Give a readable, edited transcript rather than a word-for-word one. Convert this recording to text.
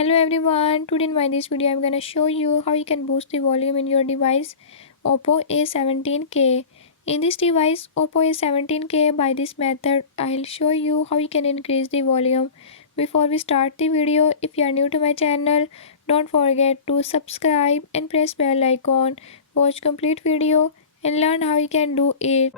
Hello everyone, today in my this video I'm gonna show you how you can boost the volume in your device Oppo A17k. In this device Oppo A17k, by this method I'll show you how you can increase the volume. Before we start the video, if you are new to my channel, don't forget to subscribe and press bell icon. Watch complete video and learn how you can do it.